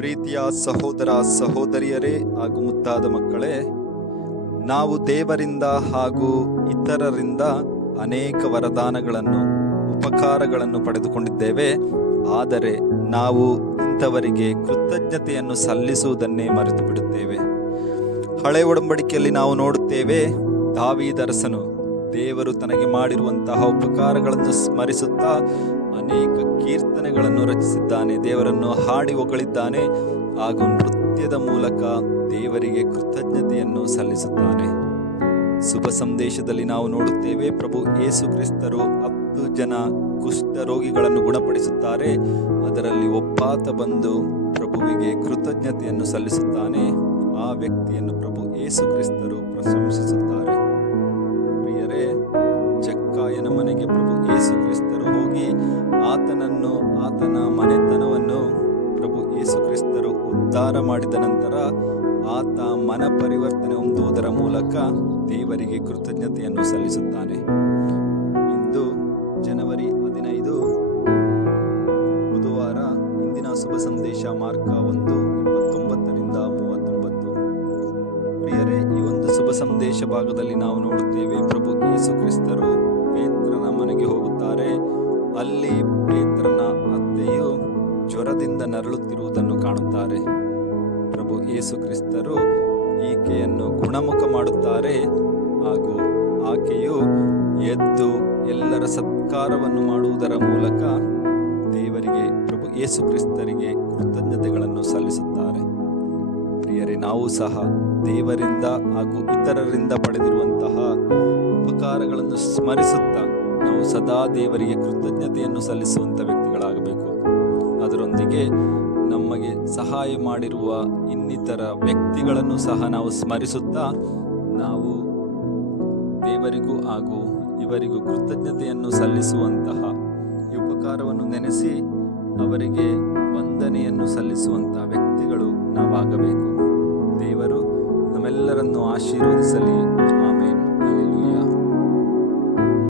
ಪ್ರೀತಿಯ ಸಹೋದರ ಸಹೋದರಿಯರೇ ಹಾಗೂ ಮುದ್ದಾದ ಮಕ್ಕಳೇ, ನಾವು ದೇವರಿಂದ ಹಾಗೂ ಇತರರಿಂದ ಅನೇಕ ವರದಾನಗಳನ್ನು ಉಪಕಾರಗಳನ್ನು ಪಡೆದುಕೊಂಡಿದ್ದೇವೆ. ಆದರೆ ನಾವು ಇಂಥವರಿಗೆ ಕೃತಜ್ಞತೆಯನ್ನು ಸಲ್ಲಿಸುವುದನ್ನೇ ಮರೆತು ಬಿಡುತ್ತೇವೆ. ಹಳೆ ಒಡಂಬಡಿಕೆಯಲ್ಲಿ ನಾವು ನೋಡುತ್ತೇವೆ, ದಾವೀದರಸನು ದೇವರು ತನಗೆ ಮಾಡಿರುವಂತಹ ಉಪಕಾರಗಳನ್ನು ಸ್ಮರಿಸುತ್ತಾ ಅನೇಕ ಕೀರ್ತನೆಗಳನ್ನು ರಚಿಸಿದ್ದಾನೆ, ದೇವರನ್ನು ಹಾಡಿ ಹೊಗಳಿದ್ದಾನೆ ಹಾಗೂ ನೃತ್ಯದ ಮೂಲಕ ದೇವರಿಗೆ ಕೃತಜ್ಞತೆಯನ್ನು ಸಲ್ಲಿಸುತ್ತಾನೆ. ಶುಭ ಸಂದೇಶದಲ್ಲಿ ನಾವು ನೋಡುತ್ತೇವೆ, ಪ್ರಭು ಯೇಸು ಕ್ರಿಸ್ತರು 10 ಜನ ಕುಷ್ಠ ರೋಗಿಗಳನ್ನು ಗುಣಪಡಿಸುತ್ತಾರೆ. ಅದರಲ್ಲಿ ಒಬ್ಬಾತ ಬಂದು ಪ್ರಭುವಿಗೆ ಕೃತಜ್ಞತೆಯನ್ನು ಸಲ್ಲಿಸುತ್ತಾನೆ. ಆ ವ್ಯಕ್ತಿಯನ್ನು ಪ್ರಭು ಯೇಸು ಕ್ರಿಸ್ತರು ಪ್ರಶಂಸಿಸುತ್ತಾರೆ. ಪ್ರಿಯರೇ, ಜಕ್ಕಾಯನ ಮನೆಗೆ ಪ್ರಭು ಯೇಸು ಕ್ರಿಸ್ತರು ಹೋಗಿ ಆತನನ್ನು, ಆತನ ಮನೆತನವನ್ನು ಪ್ರಭು ಯೇಸು ಕ್ರಿಸ್ತರು ಉದ್ಧಾರ ಮಾಡಿದ ನಂತರ ಆತ ಮನ ಪರಿವರ್ತನೆ ಹೊಂದುವುದರ ಮೂಲಕ ದೇವರಿಗೆ ಕೃತಜ್ಞತೆಯನ್ನು ಸಲ್ಲಿಸುತ್ತಾನೆ. ಇಂದು ಜನವರಿ 15 ಬುಧವಾರ. ಇಂದಿನ ಶುಭ ಸಂದೇಶ ಮಾರ್ಕ 1:29-39. ಪ್ರಿಯರೇ, ಈ ಒಂದು ಶುಭ ಸಂದೇಶ ಭಾಗದಲ್ಲಿ ನಾವು ನೋಡುತ್ತೇವೆ, ಪ್ರಭು ಯೇಸು ಕ್ರಿಸ್ತರು ಪೇತ್ರನ ಮನೆಗೆ ಹೋಗುತ್ತಾರೆ. ಅಲ್ಲಿ ಪೇತ್ರನ ಅತ್ತೆಯು ಜ್ವರದಿಂದ ನರಳುತ್ತಿರುವುದನ್ನು ಕಾಣುತ್ತಾರೆ. ಪ್ರಭು ಯೇಸು ಕ್ರಿಸ್ತರು ಈಕೆಯನ್ನು ಗುಣಮುಖ ಮಾಡುತ್ತಾರೆ ಹಾಗೂ ಆಕೆಯು ಎದ್ದು ಎಲ್ಲರ ಸತ್ಕಾರವನ್ನು ಮಾಡುವುದರ ಮೂಲಕ ದೇವರಿಗೆ, ಪ್ರಭು ಯೇಸು ಕ್ರಿಸ್ತರಿಗೆ ಕೃತಜ್ಞತೆಗಳನ್ನು ಸಲ್ಲಿಸುತ್ತಾರೆ. ಪ್ರಿಯರೇ, ನಾವು ಸಹ ದೇವರಿಂದ ಹಾಗೂ ಇತರರಿಂದ ಪಡೆದಿರುವಂತಹ ಉಪಕಾರಗಳನ್ನು ಸ್ಮರಿಸುತ್ತಾ ನಾವು ಸದಾ ದೇವರಿಗೆ ಕೃತಜ್ಞತೆಯನ್ನು ಸಲ್ಲಿಸುವಂಥ ವ್ಯಕ್ತಿಗಳಾಗಬೇಕು. ಅದರೊಂದಿಗೆ ನಮಗೆ ಸಹಾಯ ಮಾಡಿರುವ ಇನ್ನಿತರ ವ್ಯಕ್ತಿಗಳನ್ನು ಸಹ ನಾವು ಸ್ಮರಿಸುತ್ತಾ ನಾವು ದೇವರಿಗೂ ಹಾಗೂ ಇವರಿಗೂ ಕೃತಜ್ಞತೆಯನ್ನು ಸಲ್ಲಿಸುವಂತಹ ಈ ಉಪಕಾರವನ್ನು ನೆನೆಸಿ ಅವರಿಗೆ ವಂದನೆಯನ್ನು ಸಲ್ಲಿಸುವಂತಹ ವ್ಯಕ್ತಿಗಳು ನಾವಾಗಬೇಕು. ದೇವರು ನಮ್ಮೆಲ್ಲರನ್ನು ಆಶೀರ್ವದಿಸಲಿ.